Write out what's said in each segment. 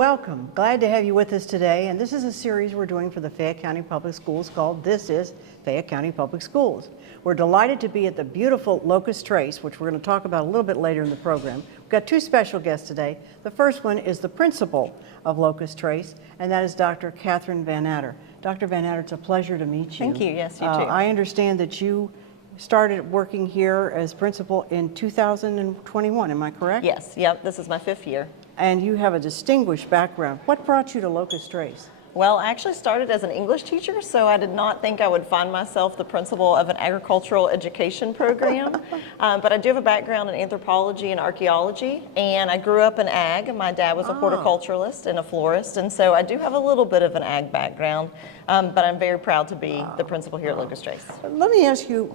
Welcome. Glad to have you with us today. And this is a series we're doing for the Fayette County Public Schools called This is Fayette County Public Schools. We're delighted to be at the beautiful Locust Trace, which we're going to talk about a little bit later in the program. We've got two special guests today. The first one is the principal of Locust Trace, and that is Dr. Catherine Van Adder. Dr. Van Adder, it's a pleasure to meet you. Thank you. Yes, you too. I understand that you started working here as principal in 2021, am I correct? Yes, yep, this is my 5th year. And you have a distinguished background. What brought you to Locust Trace? Well, I actually started as an English teacher, so I did not think I would find myself the principal of an agricultural education program. But I do have a background in anthropology and archaeology, and I grew up in ag. My dad was a horticulturalist and a florist, and so I do have a little bit of an ag background, but I'm very proud to be the principal here at Locust Trace. Let me ask you,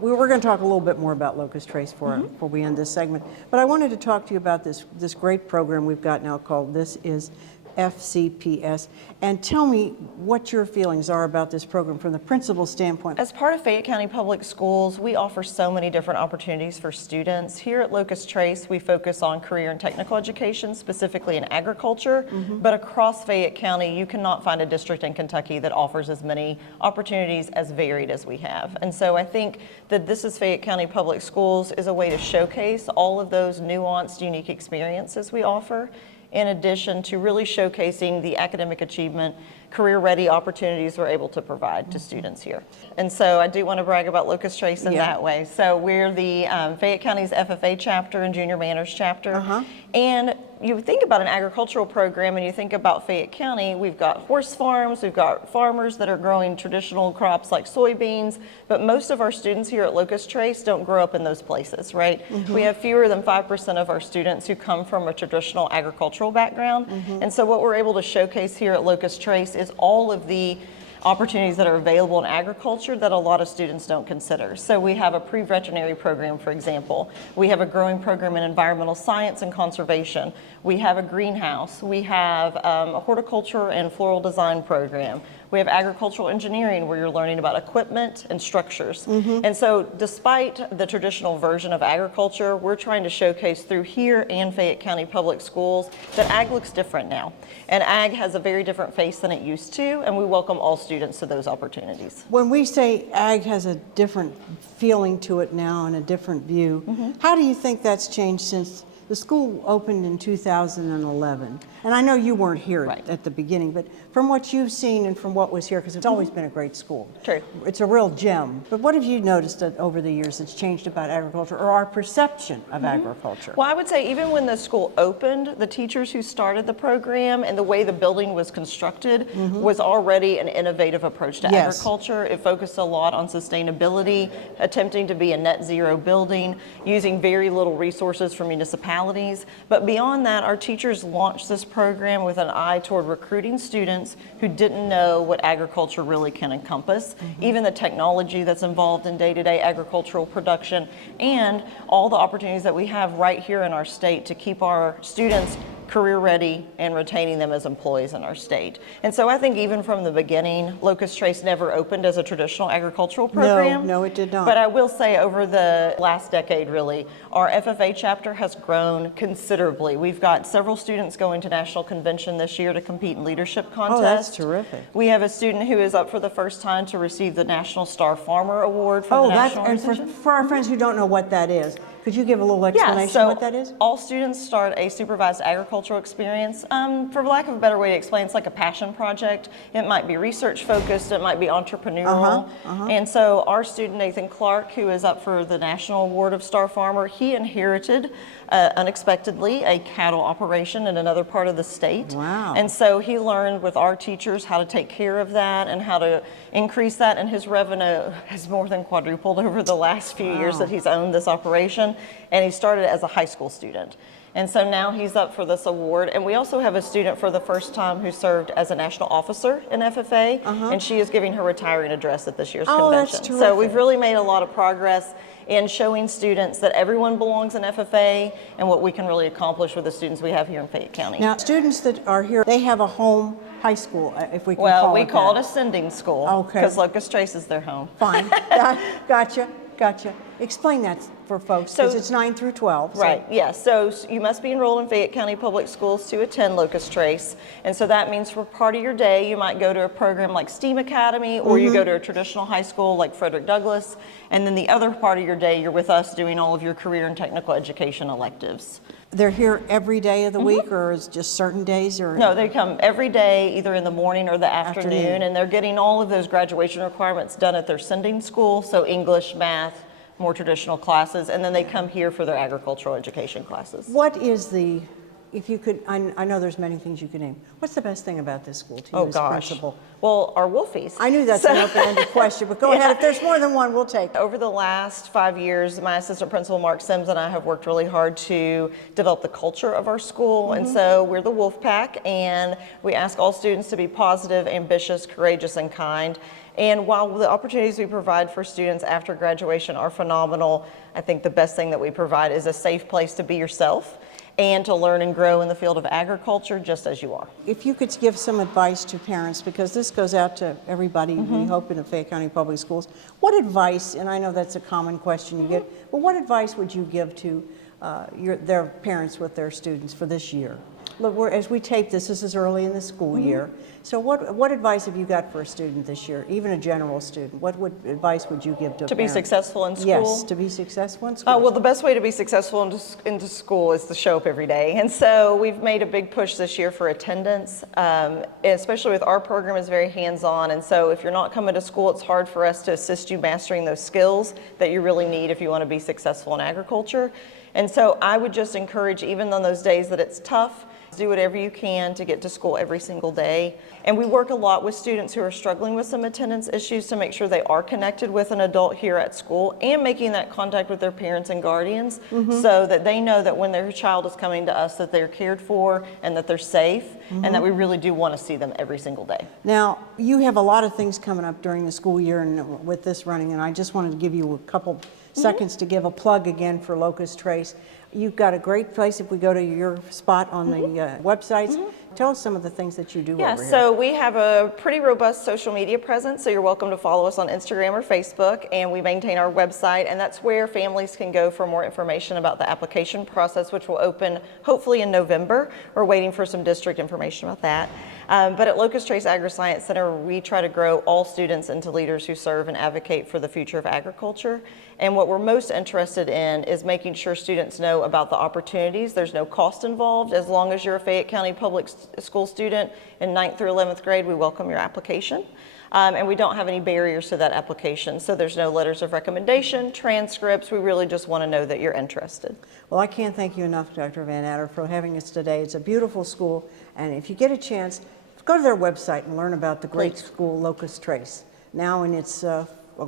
we're going to talk a little bit more about Locust Trace before we end this segment, but I wanted to talk to you about this great program we've got now called This is FCPS, and tell me what your feelings are about this program from the principal standpoint. As part of Fayette County Public Schools, we offer so many different opportunities for students. Here at Locust Trace, we focus on career and technical education, specifically in agriculture, but across Fayette County, you cannot find a district in Kentucky that offers as many opportunities as varied as we have. And so I think that This is Fayette County Public Schools is a way to showcase all of those nuanced, unique experiences we offer, in addition to really showcasing the academic achievement, career-ready opportunities we're able to provide to students here. And so I do want to brag about Locust Trace in that way. So we're the Fayette County's FFA chapter and Junior Manners chapter. And you think about an agricultural program and you think about Fayette County, we've got horse farms, we've got farmers that are growing traditional crops like soybeans, but most of our students here at Locust Trace don't grow up in those places, right? We have fewer than 5% of our students who come from a traditional agricultural background. And so what we're able to showcase here at Locust Trace is all of the opportunities that are available in agriculture that a lot of students don't consider. So we have a pre-veterinary program, for example. We have a growing program in environmental science and conservation. We have a greenhouse. We have a horticulture and floral design program. We have agricultural engineering where you're learning about equipment and structures. And so despite the traditional version of agriculture, we're trying to showcase through here and Fayette County Public Schools that ag looks different now. And ag has a very different face than it used to, and we welcome all students to those opportunities. When we say ag has a different feeling to it now and a different view, how do you think that's changed since the school opened in 2011? And I know you weren't here at the beginning, but from what you've seen and from what was here, because it's always been a great school. True. It's a real gem. But what have you noticed that over the years that's changed about agriculture or our perception of agriculture? Well, I would say even when the school opened, the teachers who started the program and the way the building was constructed was already an innovative approach to agriculture. It focused a lot on sustainability, attempting to be a net zero building, using very little resources from municipalities. But beyond that, our teachers launched this program with an eye toward recruiting students who didn't know what agriculture really can encompass, even the technology that's involved in day-to-day agricultural production, and all the opportunities that we have right here in our state to keep our students career ready and retaining them as employees in our state. And so I think even from the beginning, Locust Trace never opened as a traditional agricultural program. No, it did not. But I will say over the last decade, really, our FFA chapter has grown considerably. We've got several students going to national convention this year to compete in leadership contests. Oh, that's terrific. We have a student who is up for the first time to receive the National Star Farmer Award for the national organization. For our friends who don't know what that is, could you give a little explanation what that is? All students start a supervised agricultural experience. For lack of a better way to explain, it's like a passion project. It might be research focused, it might be entrepreneurial. And so our student Nathan Clark, who is up for the National Award of Star Farmer, he inherited unexpectedly a cattle operation in another part of the state. Wow. And so he learned with our teachers how to take care of that and how to increase that, and his revenue has more than quadrupled over the last few years that he's owned this operation. And he started as a high school student. And so now he's up for this award. And we also have a student for the first time who served as a national officer in FFA, and she is giving her retiring address at this year's convention. That's terrific. So we've really made a lot of progress in showing students that everyone belongs in FFA and what we can really accomplish with the students we have here in Fayette County. Now, students that are here, they have a home high school, if we can call it Well, we call that. it a sending school Okay. because Locust Trace is their home. Fine. Gotcha. Explain that for folks, because So- it's 9 through 12. so- Right, yes. So you must be enrolled in Fayette County Public Schools to attend Locust Trace. And so that means for part of your day, you might go to a program like STEAM Academy, or you go to a traditional high school like Frederick Douglass. And then the other part of your day, you're with us doing all of your career and technical education electives. They're here every day of the week, or is it just certain days? Or No, they come every day, either in the morning or the afternoon, and they're getting all of those graduation requirements done at their sending school, so English, math, more traditional classes, and then they come here for their agricultural education classes. What is the, if you could, I know there's many things you could name. What's the best thing about this school to you Oh, as gosh. principal? Well, our Wolfies. I knew that's an open-ended question, but go ahead. If there's more than one, we'll take it. Over the last 5 years, my assistant principal, Mark Sims, and I have worked really hard to develop the culture of our school. And so we're the Wolf Pack, and we ask all students to be positive, ambitious, courageous, and kind. And while the opportunities we provide for students after graduation are phenomenal, I think the best thing that we provide is a safe place to be yourself and to learn and grow in the field of agriculture just as you are. If you could give some advice to parents, because this goes out to everybody, we hope, in the Fayette County Public Schools. What advice, and I know that's a common question you get, but what advice would you give to their parents with their students for this year? Look, as we tape this is early in the school year. So what advice have you got for a student this year, even a general student? What advice would you give to a To be parent? successful in school? Yes, to be successful in school. Well, the best way to be successful into school is to show up every day. And so we've made a big push this year for attendance, especially with our program is very hands-on. And so if you're not coming to school, it's hard for us to assist you mastering those skills that you really need if you want to be successful in agriculture. And so I would just encourage, even on those days that it's tough, do whatever you can to get to school every single day. And we work a lot with students who are struggling with some attendance issues to make sure they are connected with an adult here at school and making that contact with their parents and guardians so that they know that when their child is coming to us that they're cared for and that they're safe and that we really do want to see them every single day. Now, you have a lot of things coming up during the school year and with this running, and I just wanted to give you a couple seconds to give a plug again for Locust Trace. You've got a great place if we go to your spot on the websites. Tell us some of the things that you do over here. So we have a pretty robust social media presence, so you're welcome to follow us on Instagram or Facebook, and we maintain our website, and that's where families can go for more information about the application process, which will open hopefully in November. We're waiting for some district information about that. But at Locust Trace Agri-Science Center, we try to grow all students into leaders who serve and advocate for the future of agriculture. And what we're most interested in is making sure students know about the opportunities. There's no cost involved. As long as you're a Fayette County Public School student in 9th through 11th grade, we welcome your application. And we don't have any barriers to that application. So there's no letters of recommendation, transcripts. We really just want to know that you're interested. Well, I can't thank you enough, Dr. Van Adder, for having us today. It's a beautiful school, and if you get a chance, go to their website and learn about the great school, Locust Trace. Now in its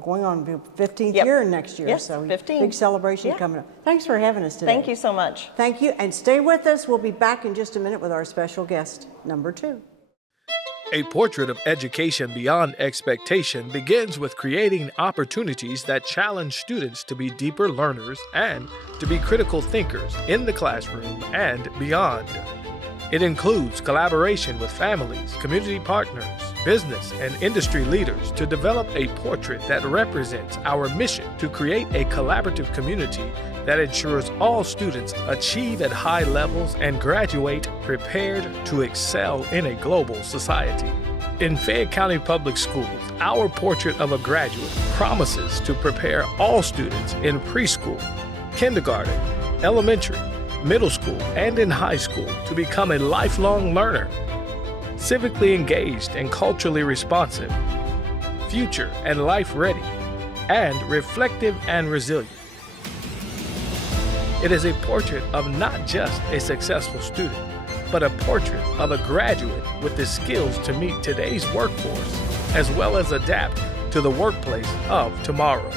going on 15th year next year, Yes, so 15. big celebration coming up. Thanks for having us today. Thank you so much. Thank you, and stay with us. We'll be back in just a minute with our special guest, number 2. A portrait of education beyond expectation begins with creating opportunities that challenge students to be deeper learners and to be critical thinkers in the classroom and beyond. It includes collaboration with families, community partners, business, and industry leaders to develop a portrait that represents our mission to create a collaborative community that ensures all students achieve at high levels and graduate prepared to excel in a global society. In Fayette County Public Schools, our portrait of a graduate promises to prepare all students in preschool, kindergarten, elementary, middle school, and in high school to become a lifelong learner, civically engaged and culturally responsive, future and life ready, and reflective and resilient. It is a portrait of not just a successful student, but a portrait of a graduate with the skills to meet today's workforce, as well as adapt to the workplace of tomorrow.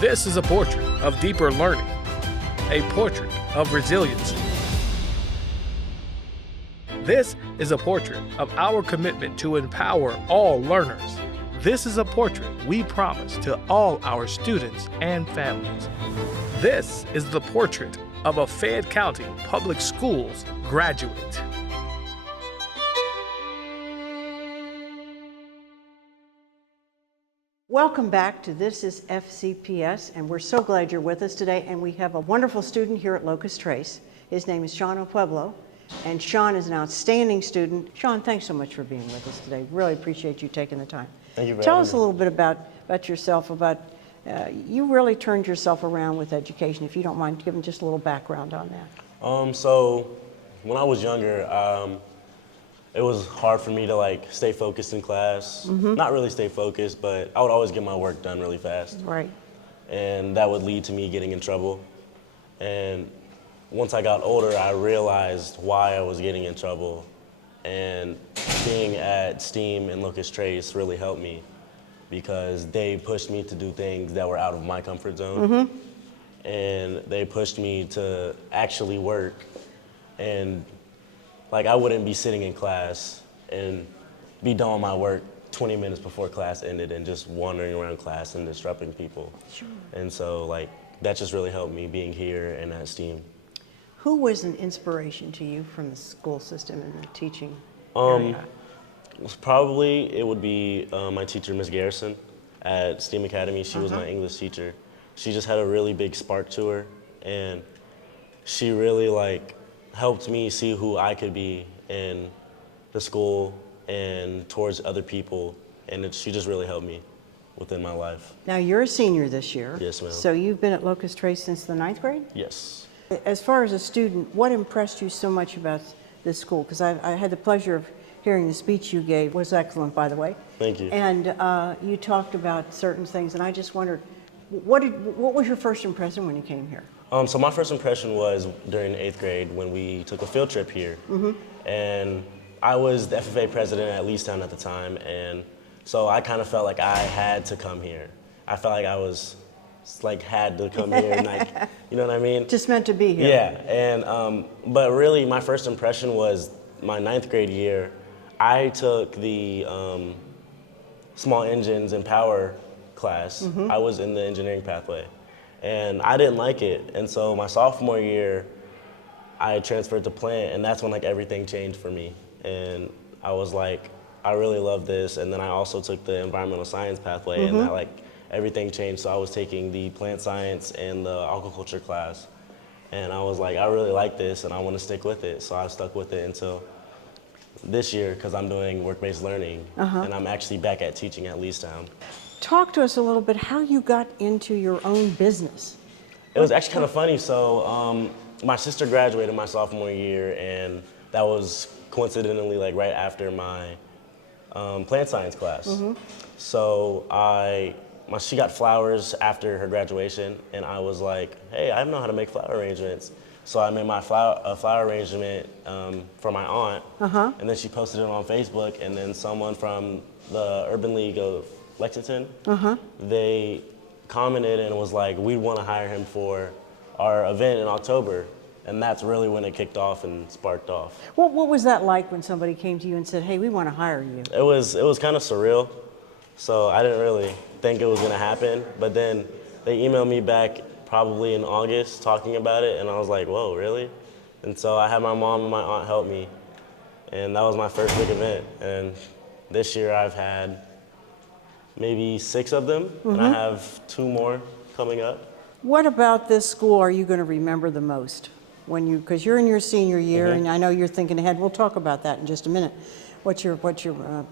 This is a portrait of deeper learning, a portrait of resilience. This is a portrait of our commitment to empower all learners. This is a portrait we promise to all our students and families. This is the portrait of a Fayette County Public Schools graduate. Welcome back to This is FCPS, and we're so glad you're with us today. And we have a wonderful student here at Locust Trace. His name is Sean Pueblo, and Sean is an outstanding student. Sean, thanks so much for being with us today. Really appreciate you taking the time. Thank you for Tell having us a me. little bit about yourself, you really turned yourself around with education, if you don't mind giving just a little background on that. So when I was younger, it was hard for me to like stay focused in class. Not really stay focused, but I would always get my work done really fast. Right. And that would lead to me getting in trouble. And once I got older, I realized why I was getting in trouble. And being at STEAM and Locust Trace really helped me because they pushed me to do things that were out of my comfort zone. And they pushed me to actually work. And like I wouldn't be sitting in class and be done with my work 20 minutes before class ended and just wandering around class and disrupting people. Sure. And so like that just really helped me being here and at STEAM. Who was an inspiration to you from the school system and the teaching area? Probably it would be my teacher, Ms. Garrison, at STEAM Academy. She was my English teacher. She just had a really big spark to her, and she really like helped me see who I could be in the school and towards other people, and she just really helped me within my life. Now, you're a senior this year. Yes, ma'am. So you've been at Locust Trace since the 9th grade? Yes. As far as a student, what impressed you so much about this school? Because I had the pleasure of hearing the speech you gave. It was excellent, by the way. Thank you. And you talked about certain things, and I just wondered, what was your first impression when you came here? So my first impression was during 8th grade when we took a field trip here. And I was the FFA president at Leestown at the time, and so I kind of felt like I had to come here. I felt like I was like had to come here, and like, you know what I mean? Just meant to be here. Yeah, and but really my first impression was my 9th grade year. I took the small engines and power class. I was in the engineering pathway, and I didn't like it. And so my sophomore year, I transferred to plant, and that's when like everything changed for me. And I was like, I really love this. And then I also took the environmental science pathway, and that like everything changed. So I was taking the plant science and the aquaculture class, and I was like, I really like this, and I want to stick with it. So I stuck with it until this year because I'm doing work-based learning, and I'm actually back at teaching at Leestown. Talk to us a little bit how you got into your own business. It was actually kind of funny. So my sister graduated my sophomore year, and that was coincidentally like right after my plant science class. So she got flowers after her graduation, and I was like, hey, I know how to make flower arrangements. So I made my flower arrangement for my aunt, and then she posted it on Facebook, and then someone from the Urban League of Lexington, they commented and was like, we want to hire him for our event in October. And that's really when it kicked off and sparked off. What was that like when somebody came to you and said, hey, we want to hire you? It was kind of surreal. So I didn't really think it was going to happen. But then they emailed me back probably in August talking about it, and I was like, whoa, really? And so I had my mom and my aunt help me, and that was my first big event. And this year I've had maybe 6 of them, and I have 2 more coming up. What about this school are you going to remember the most? Because you're in your senior year, and I know you're thinking ahead. We'll talk about that in just a minute, what your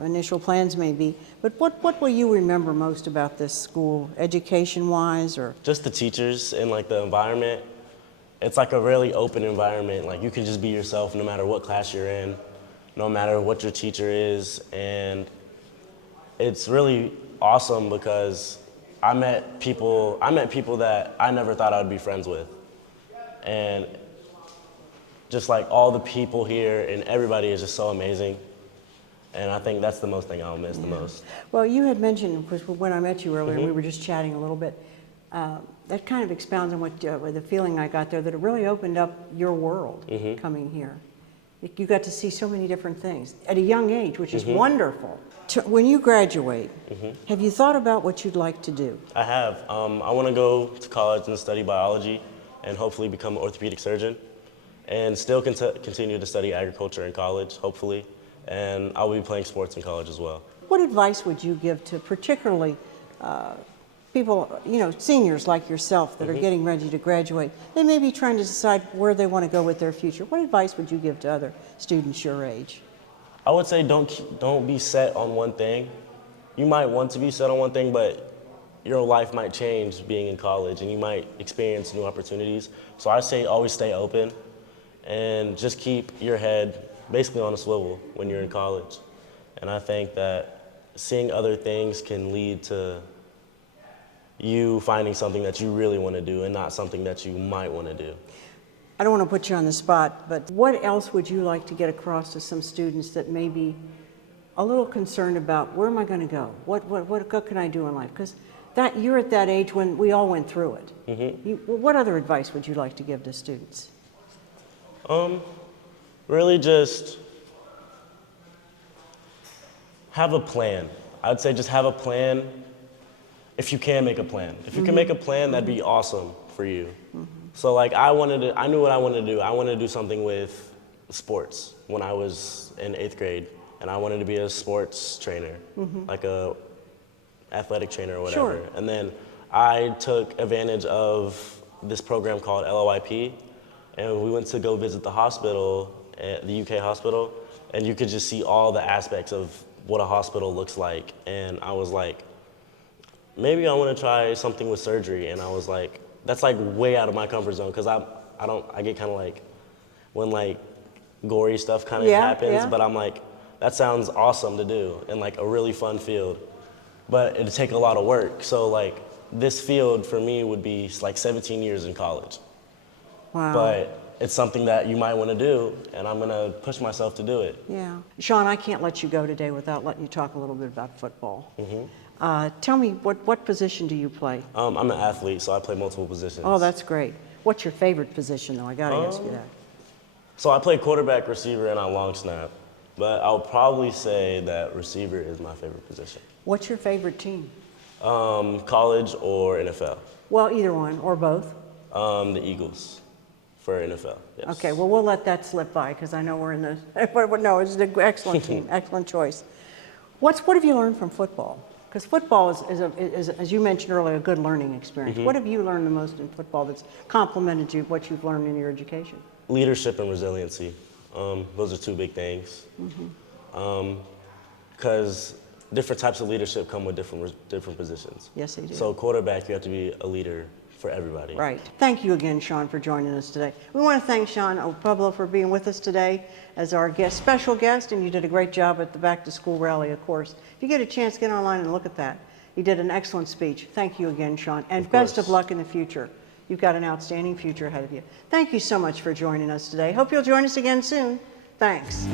initial plans may be. But what will you remember most about this school, education-wise, or? Just the teachers and like the environment. It's like a really open environment. Like you can just be yourself no matter what class you're in, no matter what your teacher is. And it's really awesome because I met people that I never thought I would be friends with. And just like all the people here and everybody is just so amazing. And I think that's the most thing I'll miss the most. Well, you had mentioned, of course, when I met you earlier, we were just chatting a little bit. That kind of expounds on what the feeling I got there, that it really opened up your world coming here. You got to see so many different things at a young age, which is wonderful. When you graduate, have you thought about what you'd like to do? I have. I want to go to college and study biology and hopefully become an orthopedic surgeon, and still continue to study agriculture in college, hopefully. And I'll be playing sports in college as well. What advice would you give to particularly people, seniors like yourself that are getting ready to graduate, they may be trying to decide where they want to go with their future. What advice would you give to other students your age? I would say don't be set on one thing. You might want to be set on one thing, but your life might change being in college, and you might experience new opportunities. So I say always stay open, and just keep your head basically on a swivel when you're in college. And I think that seeing other things can lead to you finding something that you really want to do and not something that you might want to do. I don't want to put you on the spot, but what else would you like to get across to some students that may be a little concerned about where am I going to go? What can I do in life? Because you're at that age when we all went through it. What other advice would you like to give to students? Really just have a plan. I'd say just have a plan if you can make a plan. If you can make a plan, that'd be awesome for you. So like I knew what I wanted to do. I wanted to do something with sports when I was in 8th grade, and I wanted to be a sports trainer, like a athletic trainer or whatever. Sure. And then I took advantage of this program called LOIP, and we went to go visit the hospital, the UK hospital, and you could just see all the aspects of what a hospital looks like. And I was like, maybe I want to try something with surgery. And I was like, that's like way out of my comfort zone, because I get kind of like, when like gory stuff kind of happens, but I'm like, that sounds awesome to do and like a really fun field, but it'd take a lot of work. So like this field for me would be like 17 years in college. Wow. But it's something that you might want to do, and I'm going to push myself to do it. Yeah. Sean, I can't let you go today without letting you talk a little bit about football. Tell me, what position do you play? I'm an athlete, so I play multiple positions. Oh, that's great. What's your favorite position, though? I got to ask you that. So I play quarterback, receiver, and I long snap. But I'll probably say that receiver is my favorite position. What's your favorite team? College or NFL? Well, either one or both. The Eagles for NFL, yes. Okay, well, we'll let that slip by because I know we're in the, no, it's an excellent team, excellent choice. What have you learned from football? Because football is, as you mentioned earlier, a good learning experience. What have you learned the most in football that's complemented you, what you've learned in your education? Leadership and resiliency. Those are two big things. Because different types of leadership come with different positions. Yes, they do. So quarterback, you have to be a leader for everybody. Right. Thank you again, Sean, for joining us today. We want to thank Sean Pueblo for being with us today as our special guest, and you did a great job at the Back to School rally, of course. If you get a chance, get online and look at that. You did an excellent speech. Thank you again, Sean, and best of luck in the future. You've got an outstanding future ahead of you. Thank you so much for joining us today. Hope you'll join us again soon. Thanks.